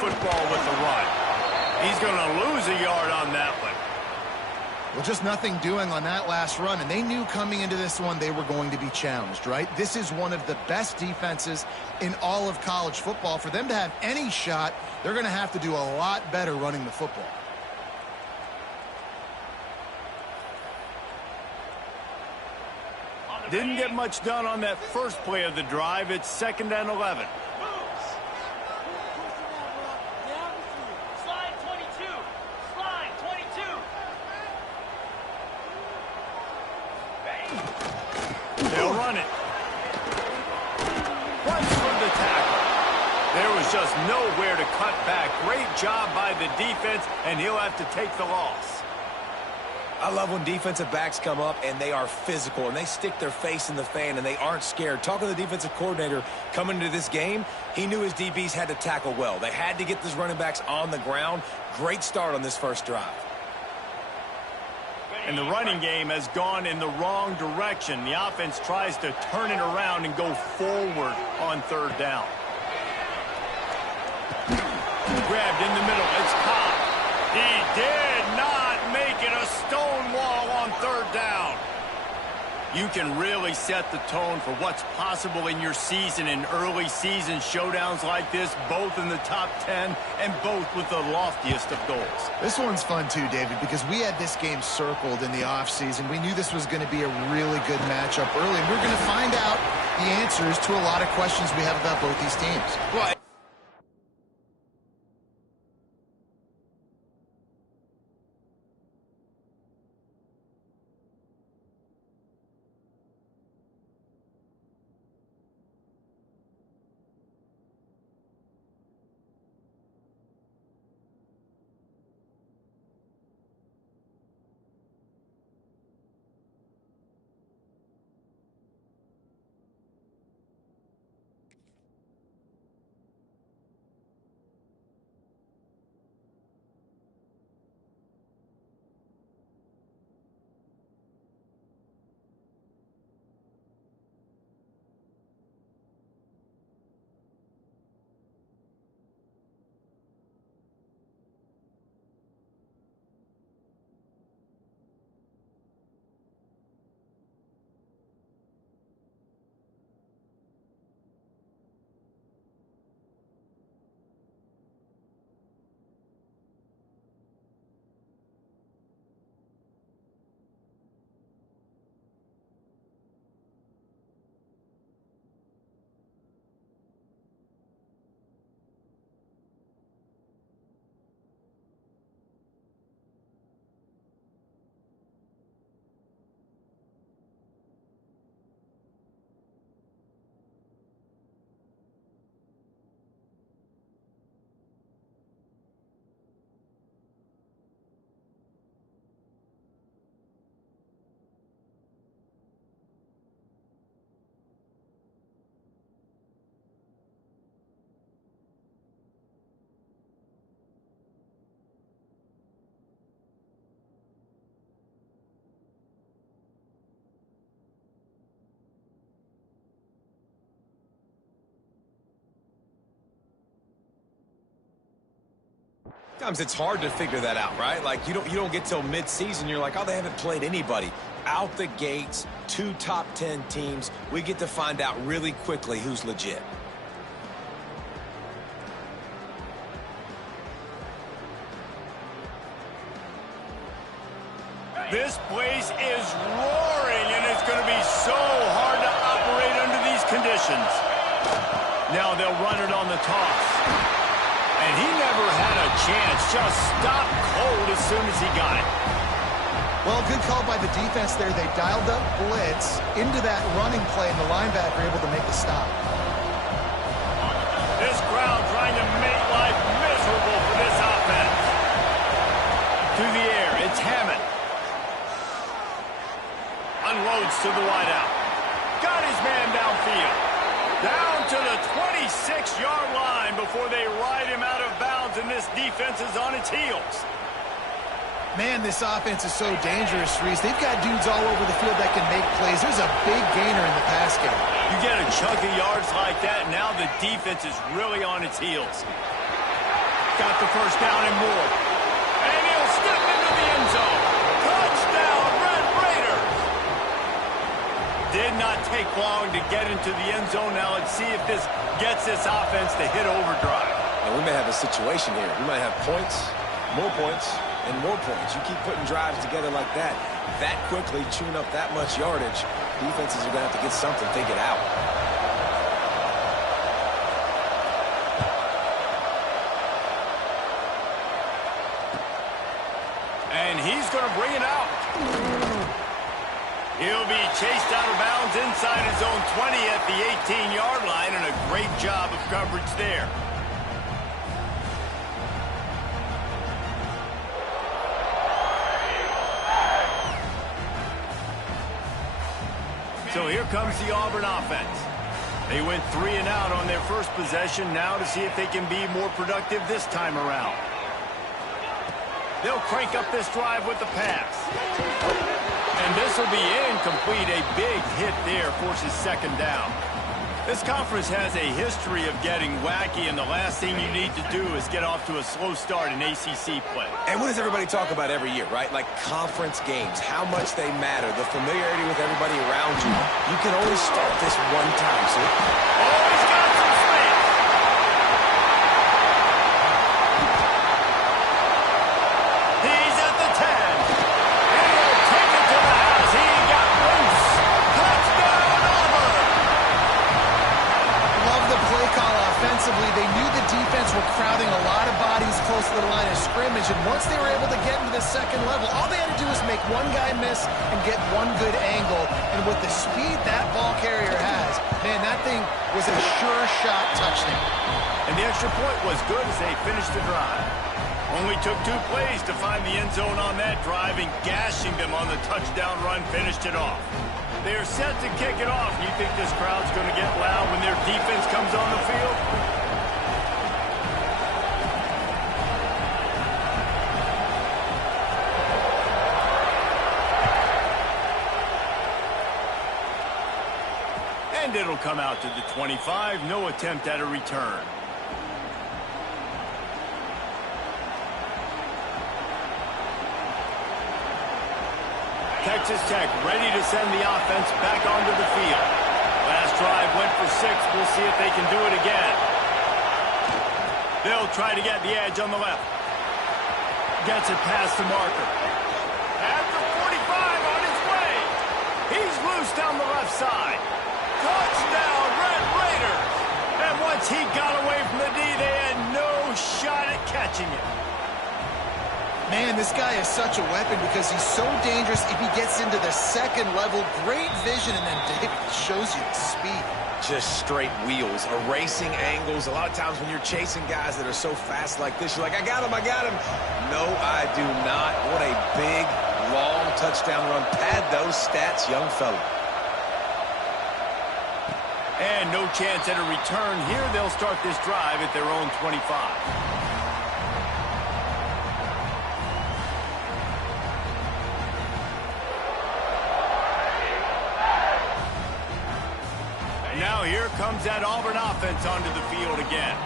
football with the run. He's going to lose a yard on that one. Well, just nothing doing on that last run, and they knew coming into this one they were going to be challenged, right? This is one of the best defenses in all of college football. For them to have any shot, they're going to have to do a lot better running the football. Didn't get much done on that first play of the drive. It's 2nd and 11. They'll run it. Runs from the tackle. There was just nowhere to cut back. Great job by the defense, and he'll have to take the loss. I love when defensive backs come up and they are physical and they stick their face in the fan and they aren't scared. Talking to the defensive coordinator coming into this game, he knew his DBs had to tackle well. They had to get these running backs on the ground. Great start on this first drive. And the running game has gone in the wrong direction. The offense tries to turn it around and go forward on 3rd down. Grabbed in the middle. It's Cobb. He did not make it a stone wall on 3rd down. You can really set the tone for what's possible in your season in early season showdowns like this, both in the top 10 and both with the loftiest of goals. This one's fun too, David, because we had this game circled in the offseason. We knew this was going to be a really good matchup early, and we're going to find out the answers to a lot of questions we have about both these teams. Well, sometimes it's hard to figure that out, right? Like you don't get till mid-season, you're like, oh, they haven't played anybody. Out the gates, 2 top 10 teams. We get to find out really quickly who's legit. This place is roaring, and it's going to be so hard to operate under these conditions. Now they'll run it on the toss. And he never had a chance, just stopped cold as soon as he got it. Well, good call by the defense there. They dialed up blitz into that running play, and the linebacker able to make the stop. This crowd trying to make life miserable for this offense. Through the air, it's Hammond. Unloads to the wideout. Got his man downfield. Down to the 26-yard line before they ride him out of bounds, and this defense is on its heels. Man, this offense is so dangerous, Reese. They've got dudes all over the field that can make plays. There's a big gainer in the pass game. You get a chunk of yards like that, now the defense is really on its heels. got the first down and more. And he'll step into the end zone. Touchdown, Red Raiders! Did not take long to get into the end zone. Now let's see if this gets this offense to hit overdrive. And we may have a situation here. We might have points, and more points. You keep putting drives together like that quickly, chewing up that much yardage, defenses are going to have to get something figured out. And he's going to bring it out. He'll be chased out of bounds inside his own 20 at the 18-yard line, and a great job of coverage there. So here comes the Auburn offense. They went 3 and out on their first possession. Now to see if they can be more productive this time around. They'll crank up this drive with the pass. And this will be incomplete. A big hit there forces second down. This conference has a history of getting wacky, and the last thing you need to do is get off to a slow start in ACC play. And what does everybody talk about every year, right? Like conference games, how much they matter, the familiarity with everybody around you. You can only start this one time, so... Oh, he's got some space! He's at the 10. And he'll take it to the house. He got loose. Touchdown, Auburn! Love the play call offensively. They knew the defense were crowding a lot of bodies close to the line of scrimmage, and once they were able to get into the second level, all they had to do was make one guy miss and get one good angle. And with the speed that ball carrier has, man, that thing was a sure shot touchdown. And the extra point was good as they finished the drive. Only took 2 plays to find the end zone on that drive, and gashing them on the touchdown run finished it off. They're set to kick it off. You think this crowd's going to get loud when their defense comes on the field? And it'll come out to the 25. No attempt at a return. Texas Tech ready to send the offense back onto the field. Last drive went for 6. We'll see if they can do it again. They'll try to get the edge on the left. Gets it past the marker. At the 45 on his way. He's loose down the left side. Touchdown, Red Raiders! And once he got away from the D, they had no shot at catching it. Man, this guy is such a weapon because he's so dangerous if he gets into the second level. Great vision, and then David shows you the speed. Just straight wheels, erasing angles. A lot of times when you're chasing guys that are so fast like this, you're like, I got him. No, I do not. What a big, long touchdown run. Pad those stats, young fella. And no chance at a return here. They'll start this drive at their own 25. Now here comes that Auburn offense onto the field again.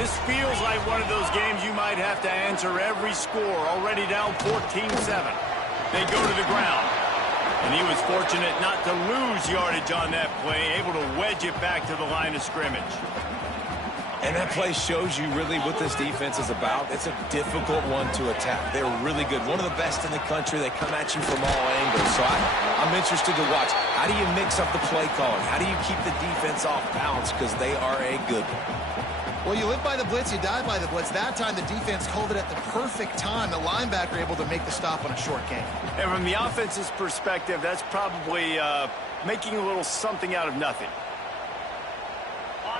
This feels like one of those games you might have to answer every score. Already down 14-7. They go to the ground. And he was fortunate not to lose yardage on that play, able to wedge it back to the line of scrimmage. And that play shows you really what this defense is about. It's a difficult one to attack. They're really good. One of the best in the country. They come at you from all angles. So I'm interested to watch. How do you mix up the play calling? How do you keep the defense off balance? Because they are a good one. Well, you live by the blitz, you die by the blitz. That time the defense called it at the perfect time. The linebacker able to make the stop on a short gain. And from the offense's perspective, that's probably making a little something out of nothing.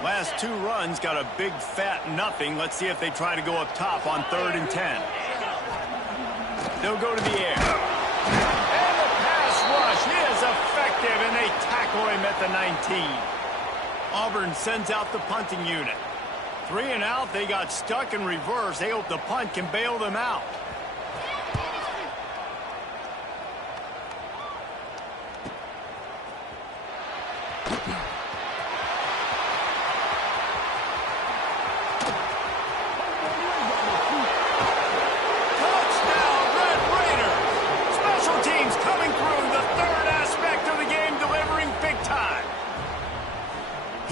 Last 2 runs got a big fat nothing. Let's see if they try to go up top on 3rd and 10. They'll go to the air. And the pass rush is effective, and they tackle him at the 19. Auburn sends out the punting unit. 3 and out, they got stuck in reverse. They hope the punt can bail them out.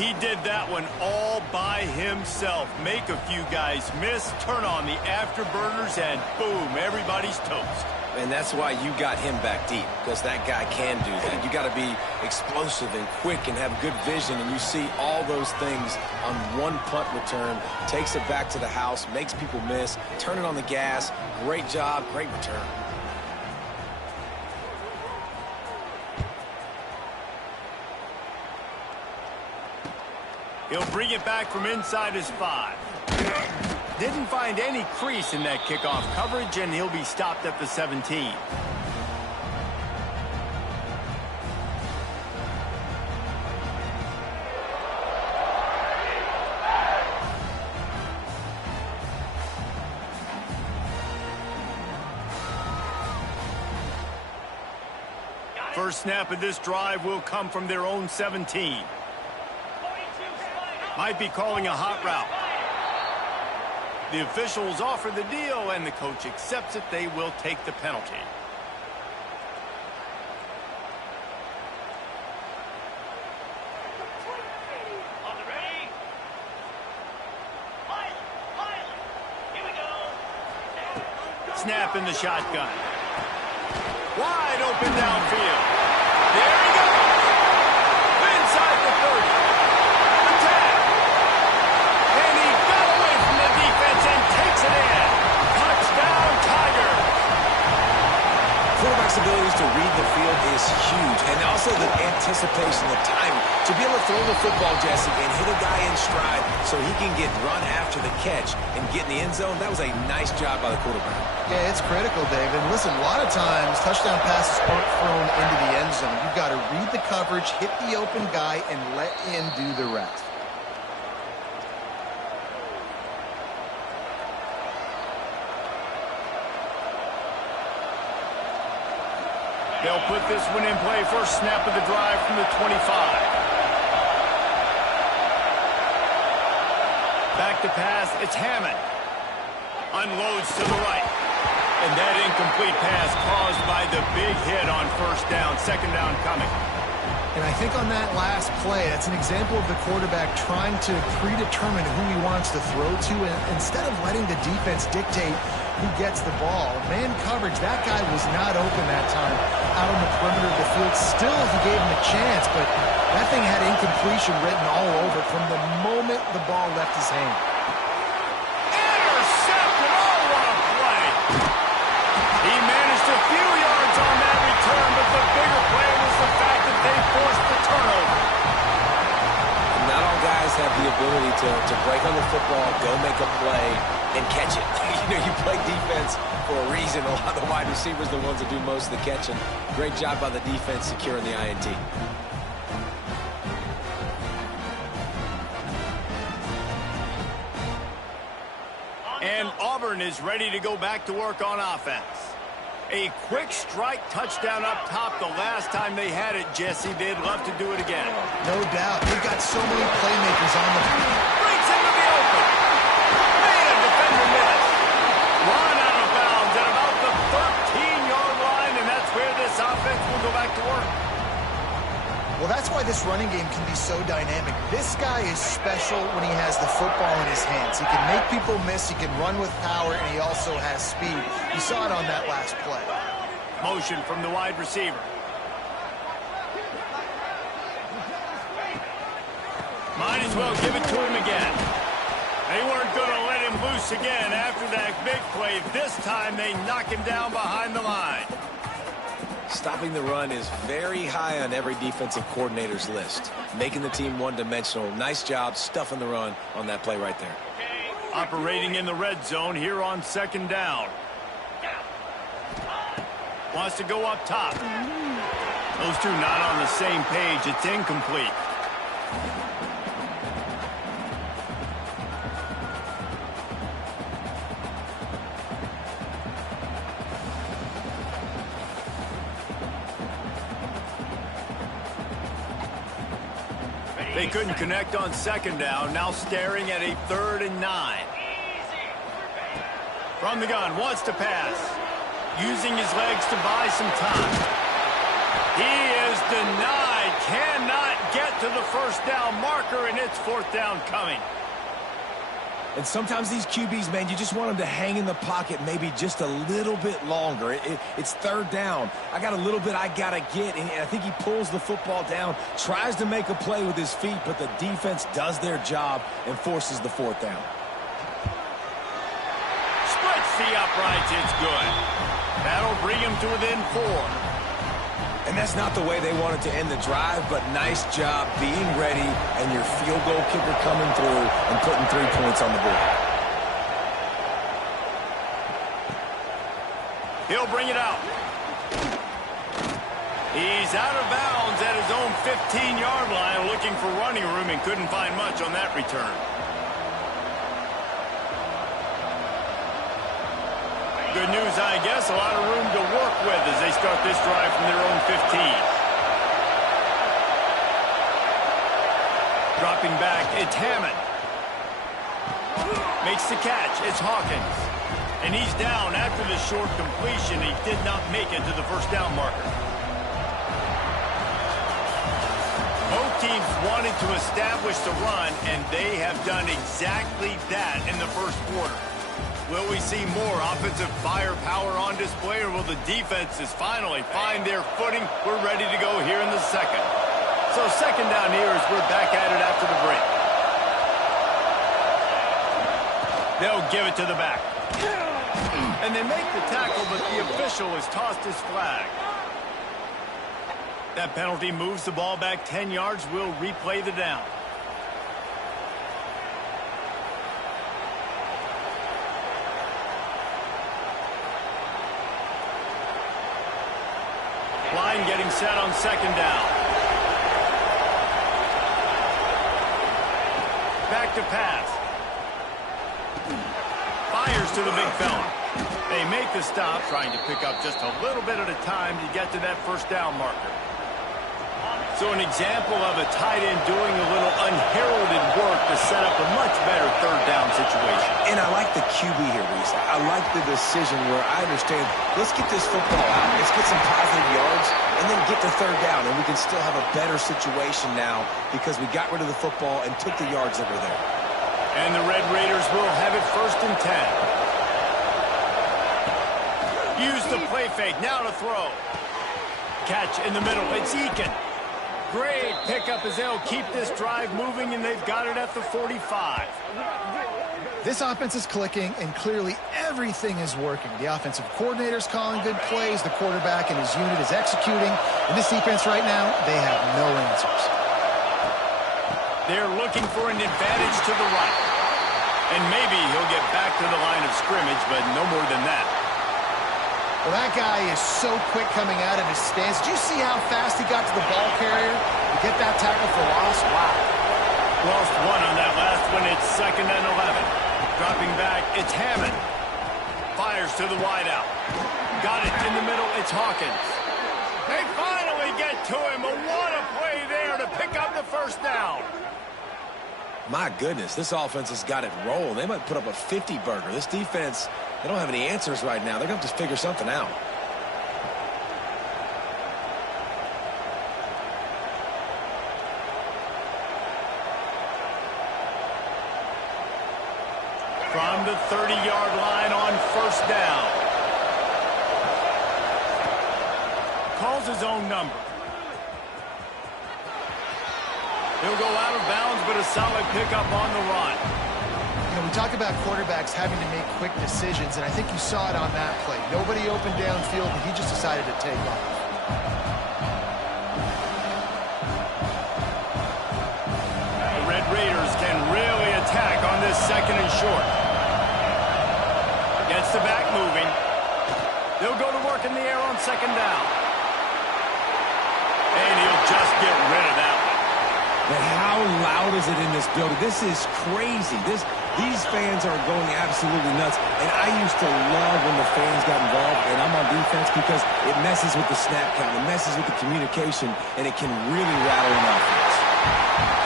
He did that one all by himself. Make a few guys miss, turn on the afterburners, and boom, everybody's toast. And that's why you got him back deep, because that guy can do that. You got to be explosive and quick and have good vision, and you see all those things on one punt return. Takes it back to the house, makes people miss, turning on the gas. Great job, great return. He'll bring it back from inside his 5. Didn't find any crease in that kickoff coverage, and he'll be stopped at the 17. First snap of this drive will come from their own 17. Might be calling a hot route. The officials offer the deal, and the coach accepts it. They will take the penalty. On the ready. Pilot. Here we go. Snap in the shotgun. Wide open downfield. There he goes. Inside the 30. Attack. And he got away from the defense and takes it in. Touchdown, Tigers. Quarterback's abilities to read the field is huge, and also the anticipation, the timing. To be able to throw the football, Jesse, and hit a guy in stride so he can get run after the catch and get in the end zone, that was a nice job by the quarterback. Yeah, it's critical, David. Listen, a lot of times touchdown passes aren't thrown into the end zone. You've got to read the coverage, hit the open guy, and let him do the rest. They'll put this one in play. First snap of the drive from the 25. Back to pass. It's Hammond. Unloads to the right. And that incomplete pass caused by the big hit on first down. Second down coming. And I think on that last play, that's an example of the quarterback trying to predetermine who he wants to throw to, and instead of letting the defense dictate who gets the ball. Man coverage, that guy was not open that time out on the perimeter of the field. Still, he gave him a chance, but that thing had incompletion written all over it from the moment the ball left his hand. Intercepted! Oh, what a play! He managed a few yards on that return, but the bigger play was the fact that they forced the turnover. Not all guys have the ability to break on the football, go make a play, and catch it. You play defense for a reason. A lot of the wide receivers are the ones that do most of the catching. Great job by the defense securing the INT. And Auburn is ready to go back to work on offense. A quick strike touchdown up top the last time they had it, Jesse. They'd love to do it again. No doubt. They've got so many playmakers on the field. Breaks into the open. Man, defender missed. Run out of bounds at about the 13-yard line, and that's where this offense will go back to work. Well, that's why this running game can be so dynamic. This guy is special when he has the football in his hands. He can make people miss, he can run with power, and he also has speed. You saw it on that last play. Motion from the wide receiver. Might as well give it to him again. They weren't going to let him loose again after that big play. This time they knock him down behind the line. Stopping the run is very high on every defensive coordinator's list. Making the team one-dimensional. Nice job stuffing the run on that play right there. Operating in the red zone here on second down. Wants to go up top. Those two not on the same page. It's incomplete. They couldn't connect on second down. Now staring at a 3rd and 9. From the gun, wants to pass. Using his legs to buy some time. He is denied. Cannot get to the first down marker, and it's fourth down coming. And sometimes these QBs, man, you just want them to hang in the pocket maybe just a little bit longer. It's third down. I got a little bit I got to get, and I think he pulls the football down, tries to make a play with his feet, but the defense does their job and forces the fourth down. Splits the uprights. It's good. That'll bring him to within 4. And that's not the way they wanted to end the drive, but nice job being ready and your field goal kicker coming through and putting 3 points on the board. He'll bring it out. He's out of bounds at his own 15-yard line, looking for running room and couldn't find much on that return. Good news, I guess, a lot of room to work with as they start this drive from their own 15. Dropping back, it's Hammond. Makes the catch, it's Hawkins. And he's down after the short completion. He did not make it to the first down marker. Both teams wanted to establish the run, and they have done exactly that in the first quarter. Will we see more offensive firepower on display, or will the defenses finally find their footing? We're ready to go here in the second. So second down here as we're back at it after the break. They'll give it to the back. And they make the tackle, but the official has tossed his flag. That penalty moves the ball back 10 yards. We'll replay the down. Line getting set on second down. Back to pass. Fires to the big fella. They make the stop, trying to pick up just a little bit at a time to get to that first down marker. So an example of a tight end doing a little unheralded work to set up a much better third down situation. And I like the QB here, Reese. I like the decision where I understand, let's get this football out. Let's get some positive yards and then get to third down. And we can still have a better situation now because we got rid of the football and took the yards that were there. And the Red Raiders will have it first and 10. Use the play fake. Now to throw. Catch in the middle. It's Eakin. Great pickup as they'll keep this drive moving, and they've got it at the 45. This offense is clicking, and clearly everything is working. The offensive coordinator's calling good plays. The quarterback and his unit is executing. And this defense right now, they have no answers. They're looking for an advantage to the right. And maybe he'll get back to the line of scrimmage, but no more than that. Well, that guy is so quick coming out of his stance. Did you see how fast he got to the ball carrier to get that tackle for loss? Wow. Lost one on that last one. It's second and 11. Dropping back, it's Hammond. Fires to the wideout. Got it in the middle. It's Hawkins. They finally get to him. But what a play there to pick up the first down. My goodness, this offense has got it rolling. They might put up a 50-burger. This defense, they don't have any answers right now. They're going to have to figure something out. From the 30-yard line on first down. Calls his own number. He'll go out of bounds, but a solid pickup on the run. You know, we talk about quarterbacks having to make quick decisions, and I think you saw it on that play. Nobody opened downfield, and he just decided to take off. The Red Raiders can really attack on this second and short. Gets the back moving. They'll go to work in the air on second down. And he'll just get rid of that one. But how loud is it in this building? This is crazy. These fans are going absolutely nuts. And I used to love when the fans got involved, and I'm on defense because it messes with the snap count. It messes with the communication, and it can really rattle an offense.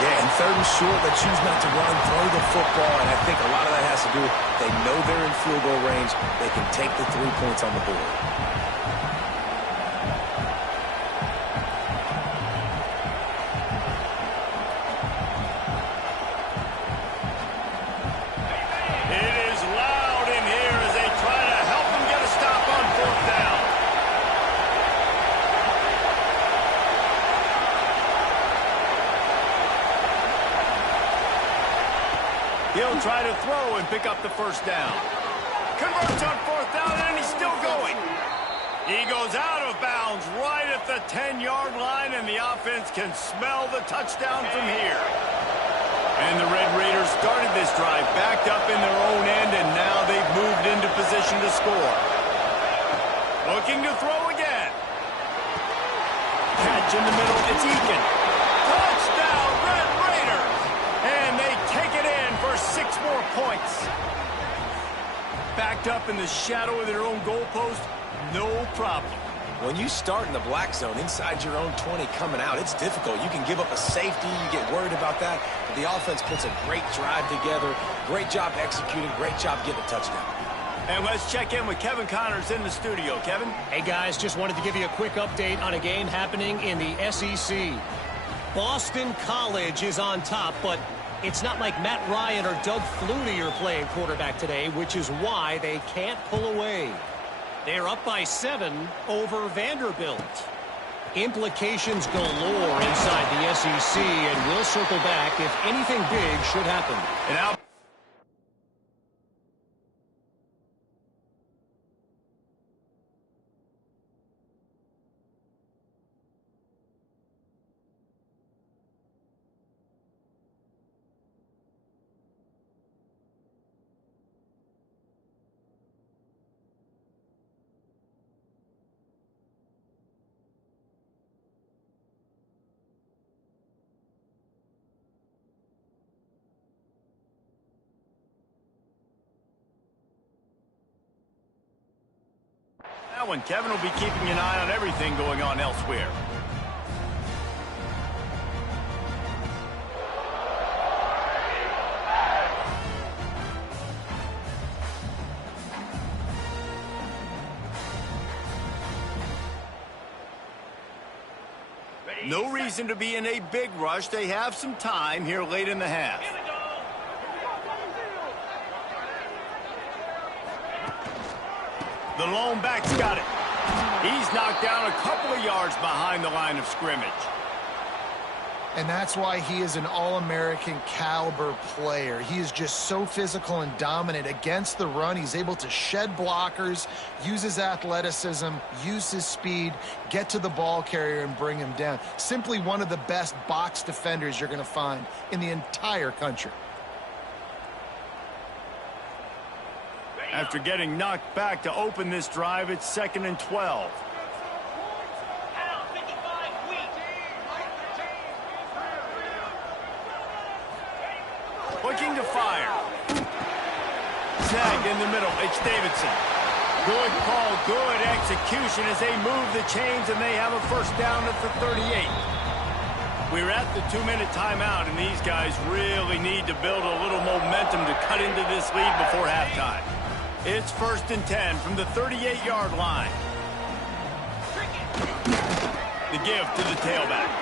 Yeah, and third and short, they choose not to run, throw the football, and I think a lot of that has to do with they know they're in field goal range. They can take the 3 points on the board. He'll try to throw and pick up the first down. Converts on fourth down, and he's still going. He goes out of bounds right at the 10-yard line, and the offense can smell the touchdown from here. And the Red Raiders started this drive backed up in their own end, and now they've moved into position to score. Looking to throw again. Catch in the middle, it's Eakin. Touchdown, Red Raiders! And they take it in for 6 more points. Backed up in the shadow of their own goalpost, no problem. When you start in the black zone inside your own 20 coming out, it's difficult. You can give up a safety. You get worried about that. But the offense puts a great drive together. Great job executing. Great job getting a touchdown. And let's check in with Kevin Connors in the studio. Kevin? Hey, guys, just wanted to give you a quick update on a game happening in the SEC. Boston College is on top, but it's not like Matt Ryan or Doug Flutie are playing quarterback today, which is why they can't pull away. They're up by 7 over Vanderbilt. Implications galore inside the SEC, and we'll circle back if anything big should happen. And out. When Kevin will be keeping an eye on everything going on elsewhere. No reason to be in a big rush. They have some time here late in the half. The lone back's got it. He's knocked down a couple of yards behind the line of scrimmage. And that's why he is an All-American caliber player. He is just so physical and dominant against the run. He's able to shed blockers, use his athleticism, use his speed, get to the ball carrier and bring him down. Simply one of the best box defenders you're going to find in the entire country. After getting knocked back to open this drive, it's 2nd and 12. Looking to fire. Snagged in the middle. It's Davidson. Good call, good execution as they move the chains, and they have a first down at the 38. We're at the 2-minute timeout, and these guys really need to build a little momentum to cut into this lead before halftime. It's 1st and 10 from the 38-yard line. The give to the tailback.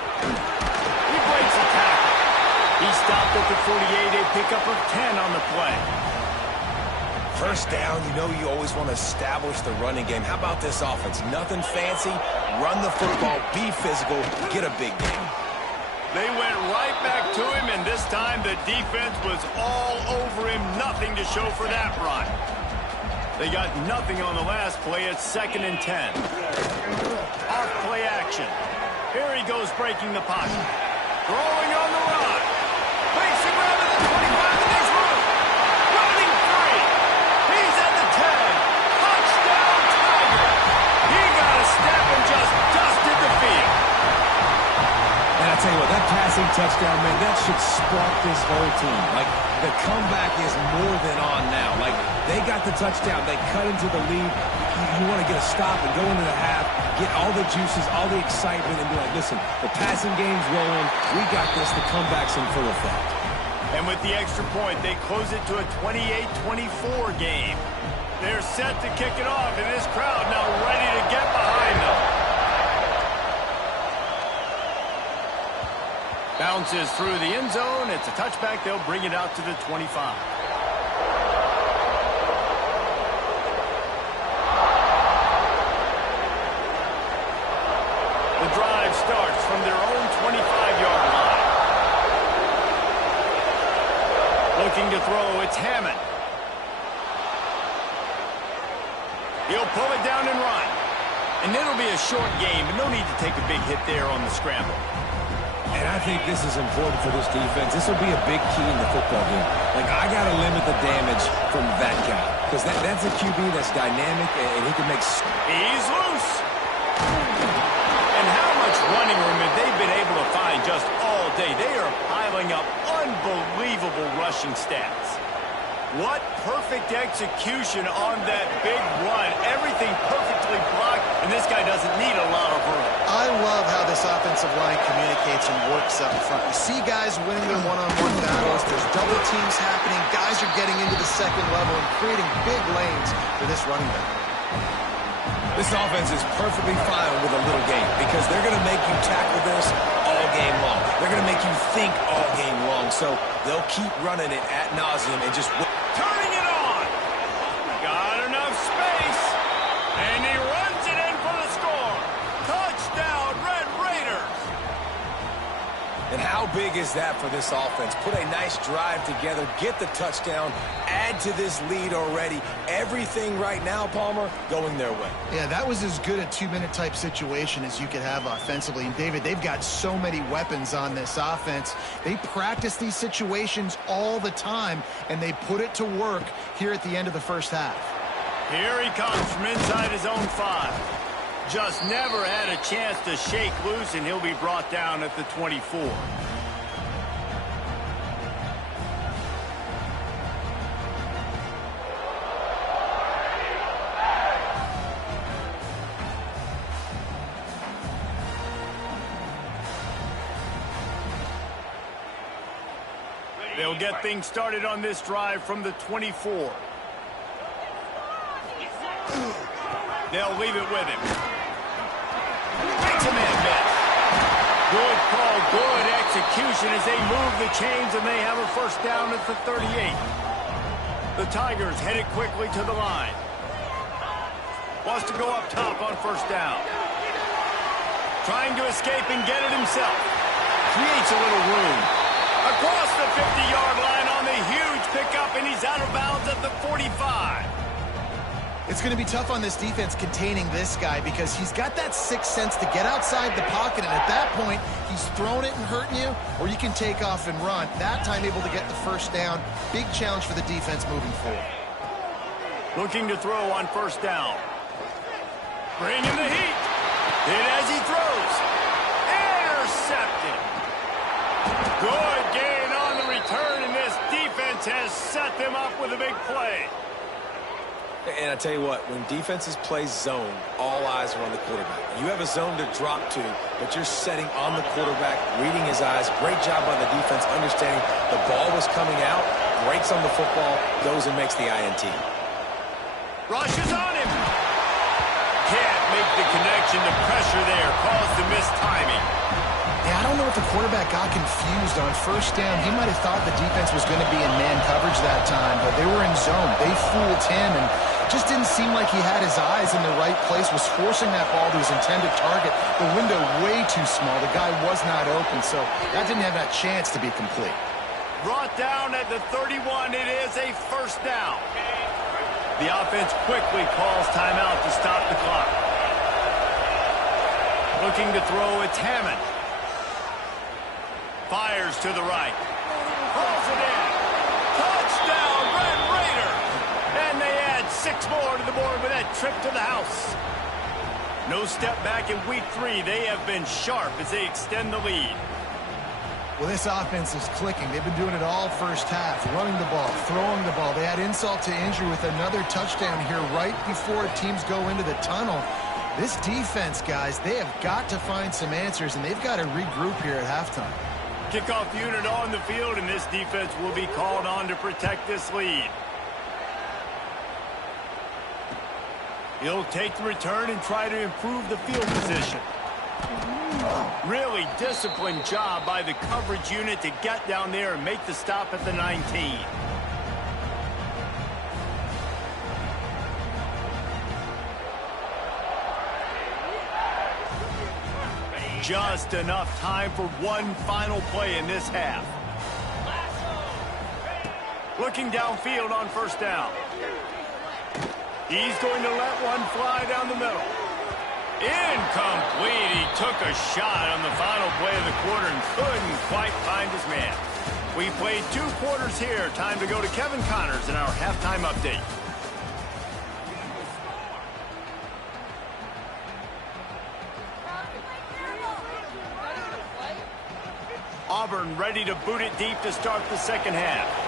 He breaks the tackle. He stopped at the 48, a pickup of 10 on the play. First down, you know you always want to establish the running game. How about this offense? Nothing fancy. Run the football, be physical, get a big game. They went right back to him, and this time the defense was all over him. Nothing to show for that run. They got nothing on the last play. It's 2nd and 10. Off play action. Here he goes breaking the pocket. Throwing on the run. Makes him out of the 25 and there's room. Running free. He's at the 10. Touchdown Tiger. He got a step and just dusted the field. And I tell you what, that passing touchdown, man, that should spark this whole team. Like, the comeback is more than on now. Like, they got the touchdown. They cut into the lead. You want to get a stop and go into the half, get all the juices, all the excitement, and be like, listen, the passing game's rolling. We got this. The comeback's in full effect. And with the extra point, they close it to a 28-24 game. They're set to kick it off, and this crowd now ready to get behind them. Bounces through the end zone. It's a touchback. They'll bring it out to the 25. The drive starts from their own 25-yard line. Looking to throw, it's Hammond. He'll pull it down and run. And it'll be a short game, but no need to take a big hit there on the scramble. And I think this is important for this defense. This will be a big key in the football game. Like, I got to limit the damage from that guy. Because that's a QB that's dynamic, and he can make... He's loose. And how much running room have they been able to find just all day? They are piling up unbelievable rushing stats. What perfect execution on that big run. Everything perfectly blocked, and this guy doesn't need a lot of room. I love how this offensive line communicates and works up front. You see guys winning their one-on-one battles. There's double teams happening. Guys are getting into the second level and creating big lanes for this running back. This offense is perfectly fine with a little game because they're going to make you tackle this all game long. They're going to make you think all game long, so they'll keep running it ad nauseum and just... Turning it on. Got enough space. And he runs it in for the score. Touchdown, Red Raiders. And how big is that for this offense? Put a nice drive together, get the touchdown, add to this lead already. Everything right now, Palmer, going their way. Yeah, that was as good a two-minute type situation as you could have offensively. And, David, they've got so many weapons on this offense. They practice these situations all the time, and they put it to work here at the end of the first half. Here he comes from inside his own 5. Just never had a chance to shake loose, and he'll be brought down at the 24. They'll get things started on this drive from the 24. They'll leave it with him. Makes a man miss. Good call, good execution as they move the chains, and they have a first down at the 38. The Tigers headed quickly to the line. Wants to go up top on first down. Trying to escape and get it himself. Creates a little room. Across the 50-yard line on the huge pickup, and he's out of bounds at the 45. It's going to be tough on this defense containing this guy because he's got that sixth sense to get outside the pocket, and at that point, he's throwing it and hurting you, or you can take off and run. That time able to get the first down. Big challenge for the defense moving forward. Looking to throw on first down. Bringing the heat. Hit as he throws. Intercepted. Good gain on the return, and this defense has set them up with a big play. And I tell you what, when defenses play zone, all eyes are on the quarterback. You have a zone to drop to, but you're setting on the quarterback, reading his eyes. Great job by the defense, understanding the ball was coming out, breaks on the football, goes and makes the INT. Rushes on him. Can't make the connection. The pressure there caused the missed timing. Yeah, I don't know if the quarterback got confused on first down. He might have thought the defense was going to be in man coverage that time, but they were in zone. They fooled him and just didn't seem like he had his eyes in the right place, was forcing that ball to his intended target. The window way too small. The guy was not open, so that didn't have that chance to be complete. Brought down at the 31. It is a first down. The offense quickly calls timeout to stop the clock. Looking to throw, it's Hammond. Fires to the right. Pulls it in. Touchdown, Red Raiders. And they add 6 more to the board with that trip to the house. No step back in week 3. They have been sharp as they extend the lead. Well, this offense is clicking. They've been doing it all first half, running the ball, throwing the ball. They had insult to injury with another touchdown here right before teams go into the tunnel. This defense, guys, they have got to find some answers, and they've got to regroup here at halftime. Kickoff unit on the field, and this defense will be called on to protect this lead. He'll take the return and try to improve the field position. Really disciplined job by the coverage unit to get down there and make the stop at the 19. Just enough time for one final play in this half. Looking downfield on first down. He's going to let one fly down the middle. Incomplete. He took a shot on the final play of the quarter and couldn't quite find his man. We played 2 quarters here. Time to go to Kevin Connors in our halftime update. Auburn ready to boot it deep to start the second half.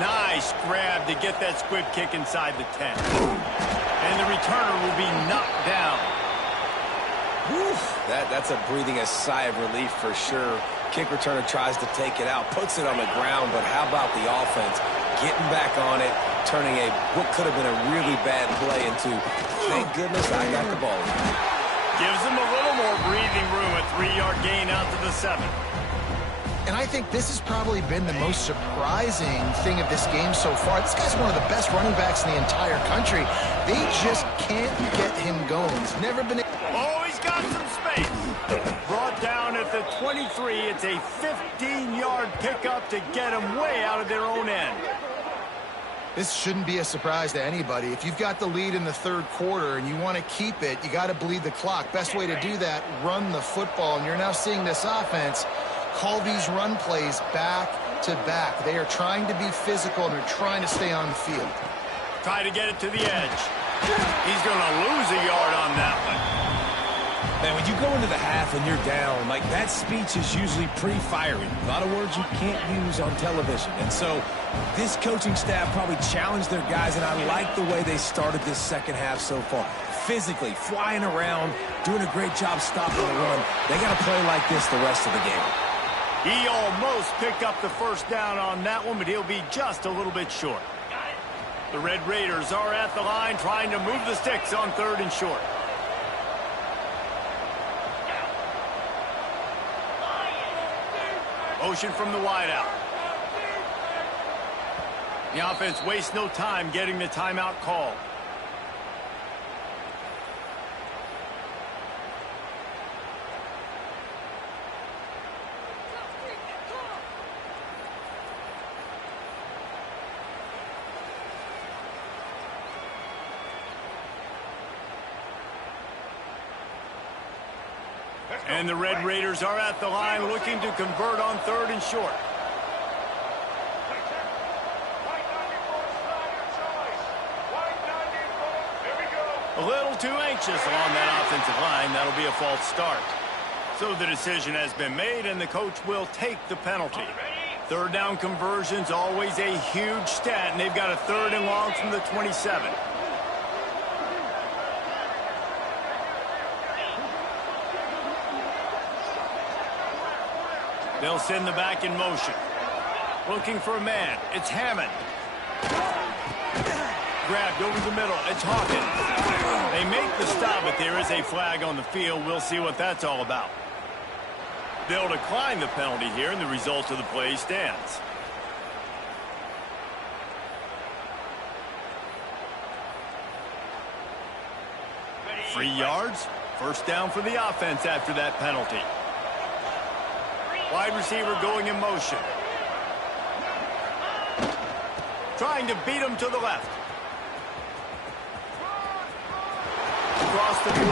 Nice grab to get that squib kick inside the 10. And the returner will be knocked down. Whew, that's a breathing a sigh of relief for sure. Kick returner tries to take it out, puts it on the ground, but how about the offense getting back on it, turning what could have been a really bad play into, thank goodness I got the ball. Gives them a little more breathing room, a 3-yard gain out to the 7. And I think this has probably been the most surprising thing of this game so far. This guy's one of the best running backs in the entire country. They just can't get him going. He's never been... Oh, he's got some space. Brought down at the 23. It's a 15-yard pickup to get him way out of their own end. This shouldn't be a surprise to anybody. If you've got the lead in the 3rd quarter and you want to keep it, you got to bleed the clock. Best way to do that, run the football. And you're now seeing this offense call these run plays back to back. They are trying to be physical and they're trying to stay on the field. Try to get it to the edge. He's going to lose a yard on that one. Man, when you go into the half and you're down, like that speech is usually pretty fiery. A lot of words you can't use on television. And so this coaching staff probably challenged their guys, and I like the way they started this second half so far. Physically, flying around, doing a great job stopping the run. They got to play like this the rest of the game. He almost picked up the first down on that one, but he'll be just a little bit short. The Red Raiders are at the line trying to move the sticks on 3rd and short. Motion from the wideout. The offense wastes no time getting the timeout call. And the Red Raiders are at the line looking to convert on 3rd and short. A little too anxious along that offensive line. That'll be a false start. So the decision has been made, and the coach will take the penalty. 3rd down conversion's always a huge stat, and they've got a 3rd and long from the 27. They'll send the back in motion. Looking for a man. It's Hammond. Grabbed over the middle. It's Hawkins. They make the stop, but there is a flag on the field. We'll see what that's all about. They'll decline the penalty here, and the result of the play stands. Free yards. First down for the offense after that penalty. Wide receiver going in motion. Trying to beat him to the left. Across the 25.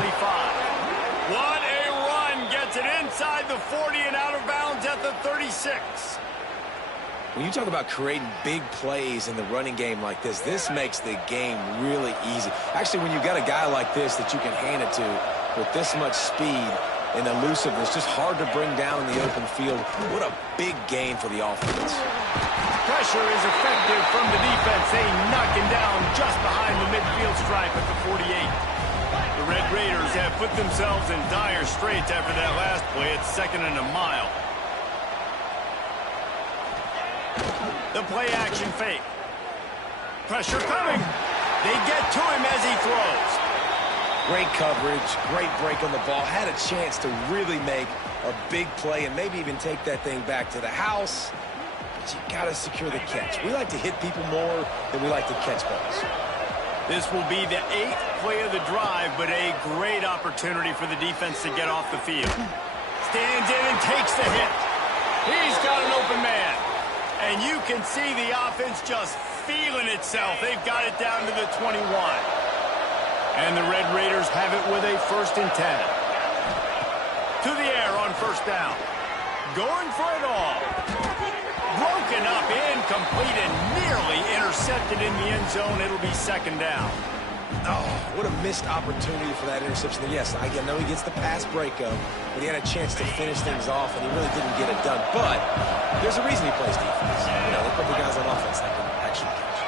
What a run. Gets it inside the 40 and out of bounds at the 36. When you talk about creating big plays in the running game like this makes the game really easy. Actually, when you've got a guy like this that you can hand it to with this much speed and elusiveness, just hard to bring down in the open field. What a big gain for the offense. Pressure is effective from the defense. They knock him down just behind the midfield stripe at the 48. The Red Raiders have put themselves in dire straits after that last play. It's 2nd and a mile. The play action fake. Pressure coming. They get to him as he throws. Great coverage, great break on the ball. Had a chance to really make a big play and maybe even take that thing back to the house. But you got to secure the catch. We like to hit people more than we like to catch balls. This will be the 8th play of the drive, but a great opportunity for the defense to get off the field. Stands in and takes the hit. He's got an open man. And you can see the offense just feeling itself. They've got it down to the 21. And the Red Raiders have it with a 1st and 10. To the air on 1st down. Going for it all. Broken up, incomplete, and nearly intercepted in the end zone. It'll be 2nd down. Oh, what a missed opportunity for that interception. Yes, I know he gets the pass breakup, but he had a chance to finish things off, and he really didn't get it done. But there's a reason he plays defense. You know, they put the guys on offense that can actually catch.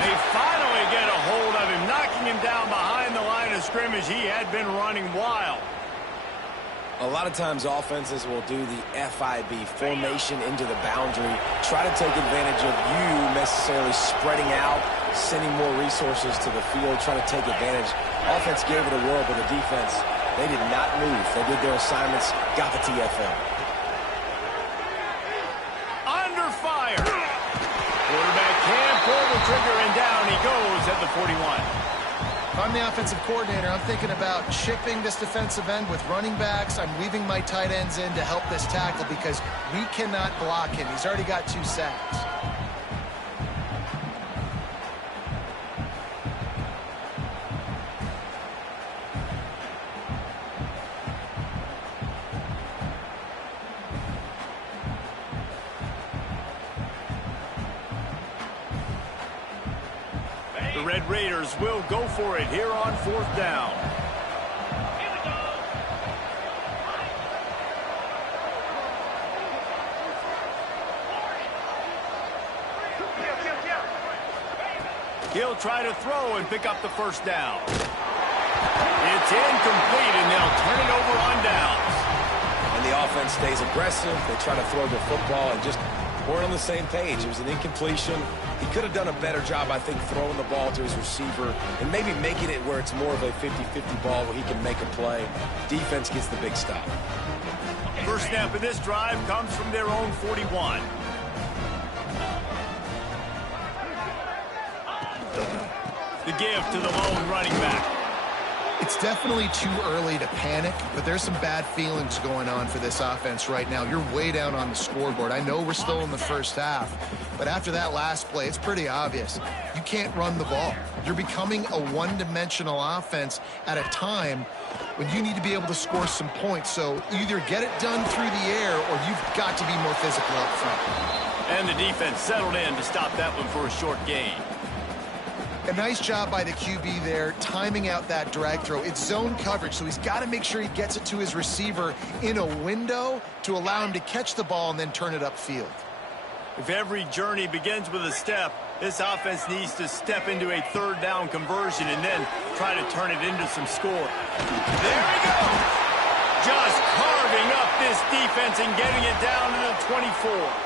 They finally get a hold of him, knocking him down behind the line of scrimmage. He had been running wild. A lot of times offenses will do the FIB, formation into the boundary, try to take advantage of you necessarily spreading out, sending more resources to the field, trying to take advantage. Offense gave it a whirl, but the defense, they did not move. They did their assignments, got the TFL. Under fire. Quarterback can pull the trigger, and down he goes at the 41. If I'm the offensive coordinator, I'm thinking about chipping this defensive end with running backs. I'm leaving my tight ends in to help this tackle because we cannot block him. He's already got 2 sacks. The Red Raiders will go for it here on 4th down. Here we go. He'll try to throw and pick up the 1st down. It's incomplete, and they'll turn it over on downs. And the offense stays aggressive. They try to throw the football and just weren't on the same page. It was an incompletion. He could have done a better job, I think, throwing the ball to his receiver and maybe making it where it's more of a 50-50 ball where he can make a play. Defense gets the big stop. First snap of this drive comes from their own 41. The give to the lone running back. It's definitely too early to panic, but there's some bad feelings going on for this offense right now. You're way down on the scoreboard. I know we're still in the first half, but after that last play, it's pretty obvious. You can't run the ball. You're becoming a one-dimensional offense at a time when you need to be able to score some points. So either get it done through the air or you've got to be more physical up front. And the defense settled in to stop that one for a short gain. A nice job by the QB there, timing out that drag throw. It's zone coverage, so he's got to make sure he gets it to his receiver in a window to allow him to catch the ball and then turn it upfield. If every journey begins with a step, this offense needs to step into a 3rd down conversion and then try to turn it into some score. There he goes! Just carving up this defense and getting it down to the 24.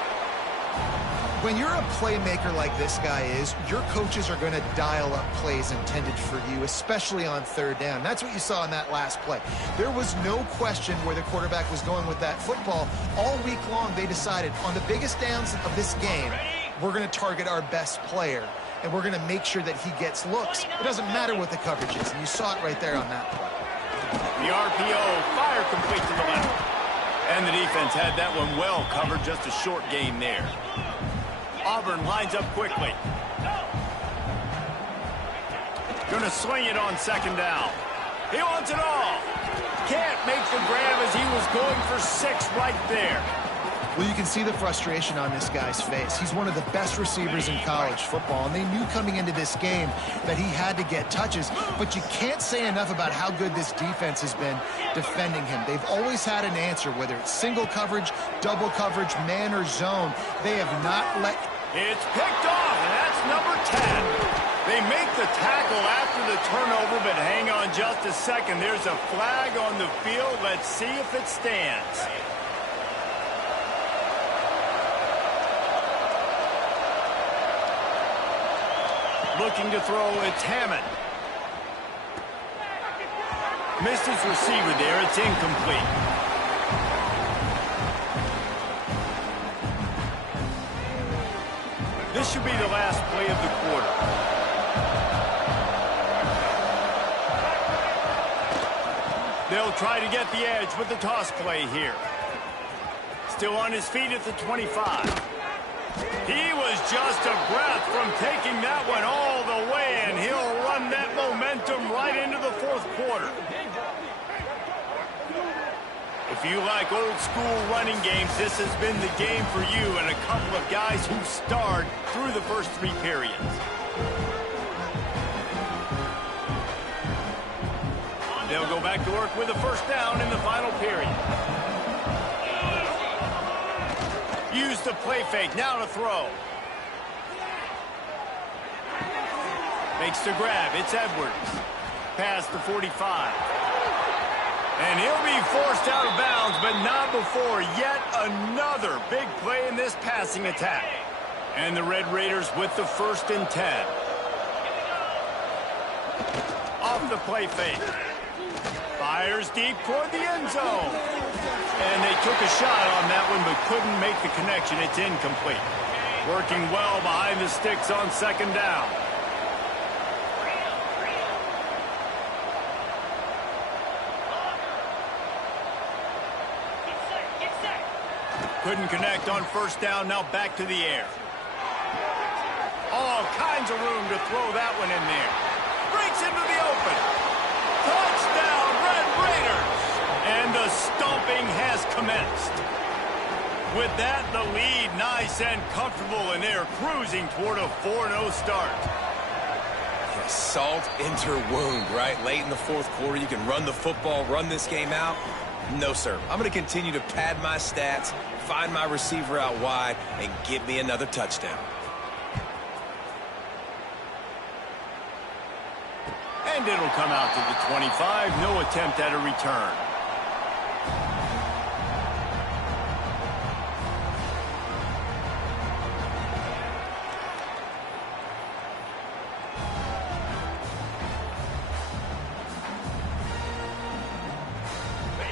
When you're a playmaker like this guy is, your coaches are going to dial up plays intended for you, especially on 3rd down. That's what you saw in that last play. There was no question where the quarterback was going with that football. All week long, they decided on the biggest downs of this game, we're going to target our best player, and we're going to make sure that he gets looks. It doesn't matter what the coverage is, and you saw it right there on that play. The RPO, fire complete to the left. And the defense had that one well covered, just a short gain there. Auburn lines up quickly. Gonna swing it on 2nd down. He wants it all. Can't make the grab as he was going for 6 right there. Well, you can see the frustration on this guy's face. He's one of the best receivers in college football, and they knew coming into this game that he had to get touches, but you can't say enough about how good this defense has been defending him. They've always had an answer, whether it's single coverage, double coverage, man or zone. They have not let... It's picked off, and that's number 10. They make the tackle after the turnover, but hang on just a second. There's a flag on the field. Let's see if it stands. Looking to throw, it's Hammond. Missed his receiver there. It's incomplete. This should be the last play of the quarter. They'll try to get the edge with the toss play here. Still on his feet at the 25. He was just a breath from taking that one all the way, and he'll run that momentum right into the fourth quarter. If you like old school running games, this has been the game for you and a couple of guys who starred through the first 3 periods. They'll go back to work with a first down in the final period. Use the play fake, now to throw. Makes the grab, it's Edwards. Past the 45. And he'll be forced out of bounds, but not before yet another big play in this passing attack. And the Red Raiders with the 1st and 10. Off the play fake. Fires deep toward the end zone. And they took a shot on that one, but couldn't make the connection. It's incomplete. Working well behind the sticks on 2nd down. Couldn't connect on 1st down, now back to the air. All kinds of room to throw that one in there. Breaks into the open. Touchdown, Red Raiders! And the stomping has commenced. With that, the lead nice and comfortable, and they're cruising toward a 4-0 start. Salt into wound, right? Late in the fourth quarter, you can run the football, run this game out. No, sir. I'm going to continue to pad my stats, find my receiver out wide, and get me another touchdown. And it'll come out to the 25. No attempt at a return.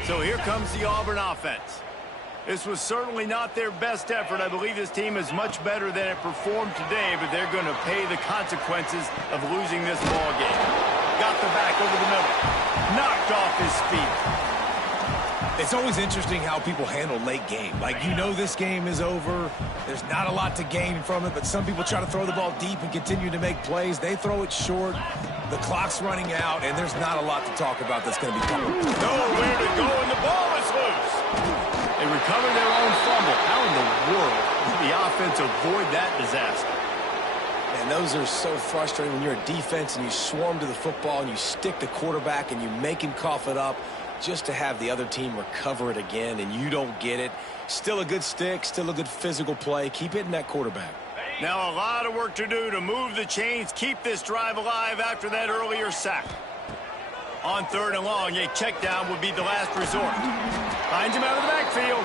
So here comes the Auburn offense. This was certainly not their best effort. I believe this team is much better than it performed today, but they're going to pay the consequences of losing this ball game. Got the back over the middle. Knocked off his feet. It's always interesting how people handle late game. Like, you know this game is over. There's not a lot to gain from it, but some people try to throw the ball deep and continue to make plays. They throw it short. The clock's running out, and there's not a lot to talk about that's going to be coming. Nowhere to go, and the ball is loose. They recover their own fumble. How in the world did the offense avoid that disaster? Man, those are so frustrating when you're a defense and you swarm to the football and you stick the quarterback and you make him cough it up just to have the other team recover it again, and you don't get it. Still a good stick, still a good physical play. Keep hitting that quarterback. Now a lot of work to do to move the chains, keep this drive alive after that earlier sack. On 3rd and long, a check down would be the last resort. Finds him out of the backfield.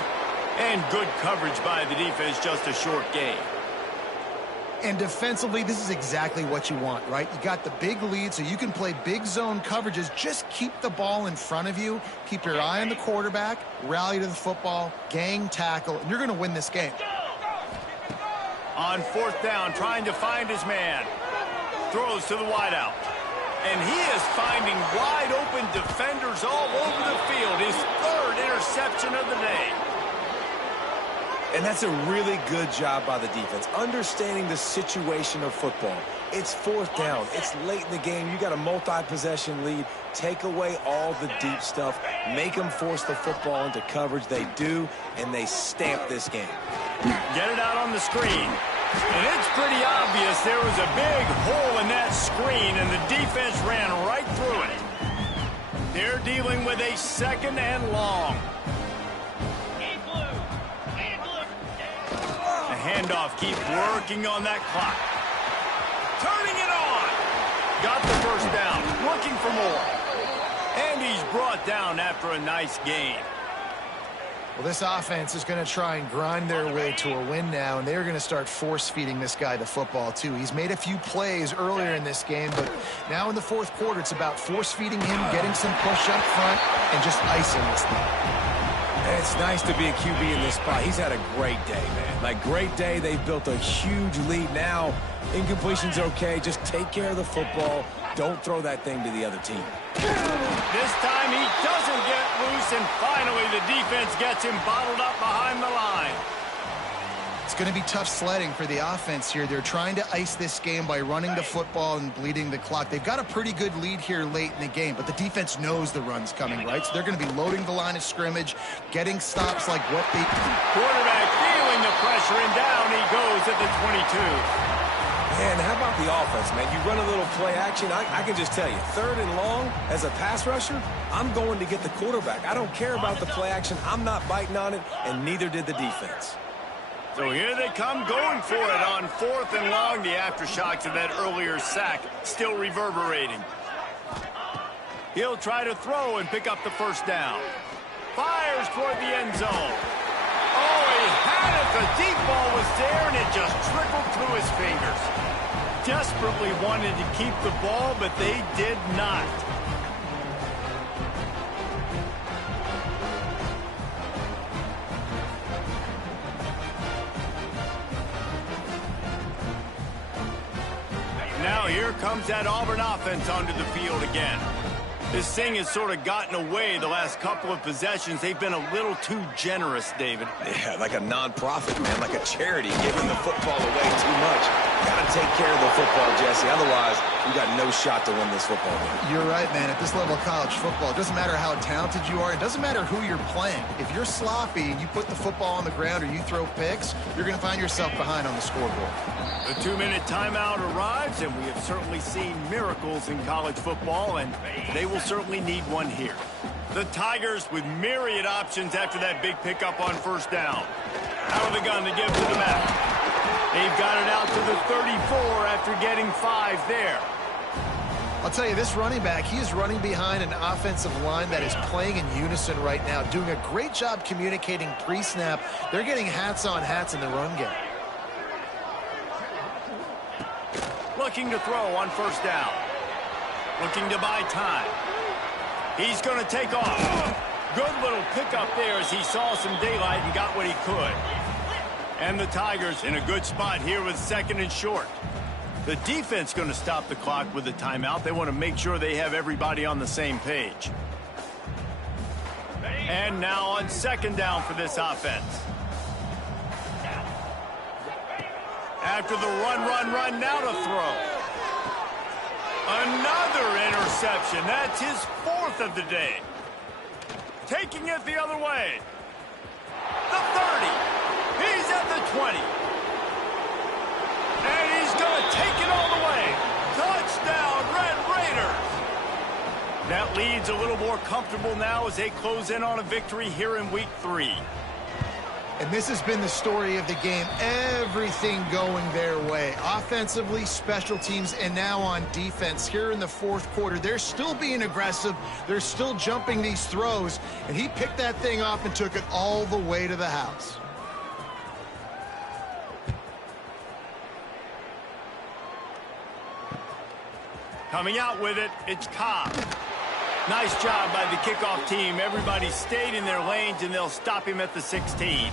And good coverage by the defense, just a short gain. And defensively, this is exactly what you want, right? You got the big lead, so you can play big zone coverages. Just keep the ball in front of you. Keep your eye on the quarterback. Rally to the football. Gang tackle. And you're going to win this game. On 4th down, trying to find his man. Throws to the wideout. And he is finding wide open defenders all over the field. His 3rd interception of the day. And that's a really good job by the defense, understanding the situation of football. It's 4th down. It's late in the game. You got a multi-possession lead. Take away all the deep stuff. Make them force the football into coverage. They do, and they stamp this game. Get it out on the screen. And it's pretty obvious there was a big hole in that screen, and the defense ran right through it. They're dealing with a 2nd and long. The handoff keeps working on that clock. Turning it on. Got the 1st down. Looking for more. And he's brought down after a nice gain. Well, this offense is going to try and grind their way to a win now, and they're going to start force-feeding this guy the football, too. He's made a few plays earlier in this game, but now in the fourth quarter, it's about force-feeding him, getting some push up front, and just icing this thing. It's nice to be a QB in this spot. He's had a great day, man. Like, great day. They've built a huge lead now. Incompletion's okay. Just take care of the football. Don't throw that thing to the other team. This time he doesn't get loose, and finally the defense gets him bottled up behind the line. It's going to be tough sledding for the offense here. They're trying to ice this game by running the football and bleeding the clock. They've got a pretty good lead here late in the game, but the defense knows the run's coming, right? So they're going to be loading the line of scrimmage, getting stops like what they... Quarterback feeling the pressure, and down he goes at the 22. Man, how about the offense, man? You run a little play action. I can just tell you, 3rd and long, as a pass rusher, I'm going to get the quarterback. I don't care about the play action. I'm not biting on it, and neither did the defense. So here they come going for it on 4th and long. The aftershocks of that earlier sack still reverberating. He'll try to throw and pick up the first down. Fires toward the end zone. Oh, he had it. The deep ball was there, and it just trickled through his fingers. Desperately wanted to keep the ball, but they did not. Now here comes that Auburn offense onto the field again. This thing has sort of gotten away the last couple of possessions. They've been a little too generous, David. Yeah, like a non-profit, man, like a charity, giving the football away too much. Got to take care of the football, Jesse. Otherwise, you got no shot to win this football game. You're right, man. At this level of college football, it doesn't matter how talented you are. It doesn't matter who you're playing. If you're sloppy and you put the football on the ground or you throw picks, you're going to find yourself behind on the scoreboard. The 2-minute timeout arrives, and we have certainly seen miracles in college football, and they will certainly need one here. The Tigers with myriad options after that big pickup on first down. Out of the gun to give to the back. They've got it out to the 34 after getting 5 there. I'll tell you, this running back, he is running behind an offensive line that is playing in unison right now, doing a great job communicating pre-snap. They're getting hats on hats in the run game. Looking to throw on first down. Looking to buy time. He's going to take off. Good little pickup there as he saw some daylight and got what he could. And the Tigers in a good spot here with 2nd and short. The defense going to stop the clock with a timeout. They want to make sure they have everybody on the same page. And now on 2nd down for this offense. After the run, now to throw. Another interception. That's his 4th of the day. Taking it the other way. The 30. He's at the 20. And he's going to take it all the way. Touchdown, Red Raiders. That lead's a little more comfortable now as they close in on a victory here in Week 3. And this has been the story of the game. Everything going their way. Offensively, special teams, and now on defense. Here in the 4th quarter, they're still being aggressive. They're still jumping these throws. And he picked that thing off and took it all the way to the house. Coming out with it, it's Cobb. Nice job by the kickoff team. Everybody stayed in their lanes, and they'll stop him at the 16.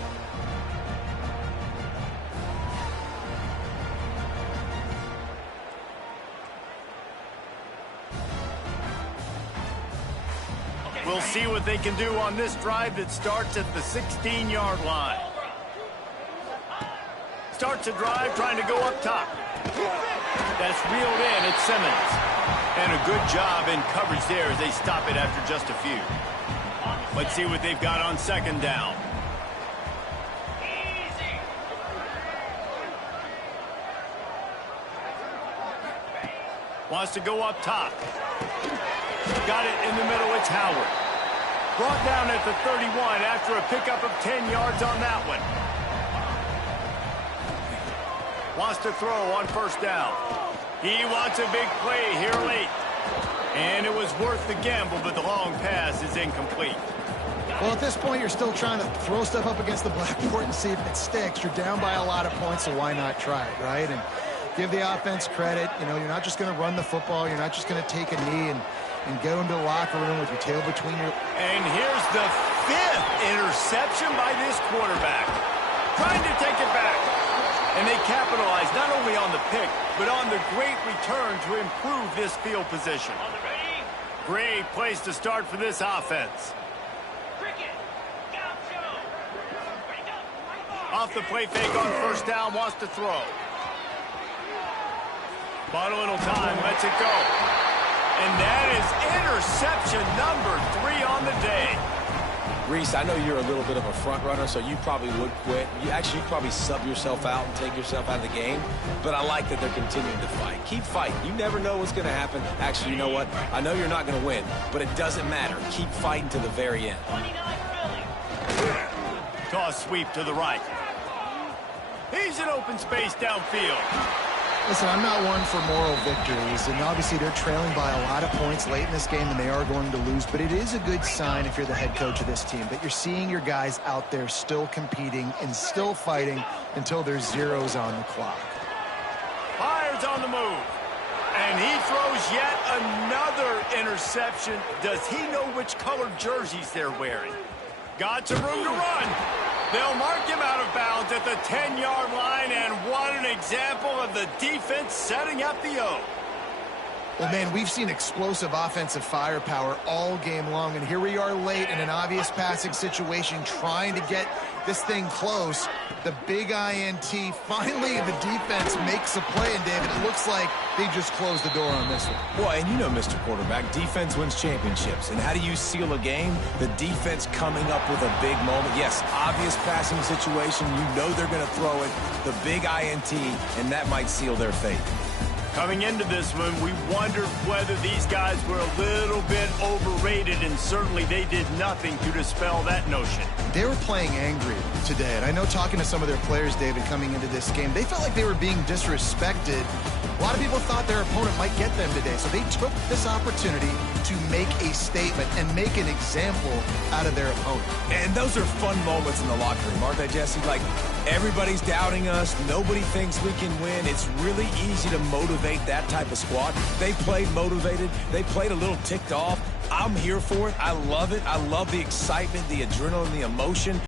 We'll see what they can do on this drive that starts at the 16-yard line. Starts a drive trying to go up top. That's reeled in. It's Simmons. And a good job in coverage there as they stop it after just a few. Let's see what they've got on 2nd down. Wants to go up top. Got it in the middle. It's Howard. Brought down at the 31 after a pickup of 10 yards on that one. Wants to throw on first down. He wants a big play here late. And it was worth the gamble, but the long pass is incomplete. Well, at this point, you're still trying to throw stuff up against the blackboard and see if it sticks. You're down by a lot of points, so why not try it, right? And give the offense credit. You know, you're not just going to run the football. You're not just going to take a knee and go into the locker room with your tail between your... And here's the 5th interception by this quarterback. Trying to take it back. And they capitalize not only on the pick, but on the great return to improve this field position. Great place to start for this offense. Off the play fake on first down, wants to throw. Bought a little time, lets it go. And that is interception number 3 on the day. Reese, I know you're a little bit of a front runner, so you probably would quit. You'd probably sub yourself out and take yourself out of the game. But I like that they're continuing to fight. Keep fighting. You never know what's going to happen. Actually, you know what? I know you're not going to win, but it doesn't matter. Keep fighting to the very end. Toss sweep to the right. He's in open space downfield. Listen, I'm not one for moral victories, and obviously they're trailing by a lot of points late in this game, and they are going to lose, but it is a good sign if you're the head coach of this team that you're seeing your guys out there still competing and still fighting until there's zeros on the clock. Fires on the move, and he throws yet another interception. Does he know which colored jerseys they're wearing? Got some room to run. They'll mark him out of bounds at the 10-yard line, and what an example of the defense setting up the O. Well, man, we've seen explosive offensive firepower all game long, and here we are late in an obvious passing situation trying to get this thing close. The big INT, finally the defense makes a play, and David, it looks like they just closed the door on this one. Well, and you know, Mr. Quarterback, defense wins championships. And how do you seal a game? The defense coming up with a big moment. Yes, obvious passing situation. You know they're going to throw it. The big INT, and that might seal their fate. Coming into this one, we wondered whether these guys were a little bit overrated, and certainly they did nothing to dispel that notion. They were playing angry today, and I know talking to some of their players, David, coming into this game, they felt like they were being disrespected. A lot of people thought their opponent might get them today, so they took this opportunity to make a statement and make an example out of their opponent. And those are fun moments in the locker room, aren't they, Jesse? Like, everybody's doubting us. Nobody thinks we can win. It's really easy to motivate that type of squad. They played motivated. They played a little ticked off. I'm here for it. I love it. I love the excitement, the adrenaline, the emotion.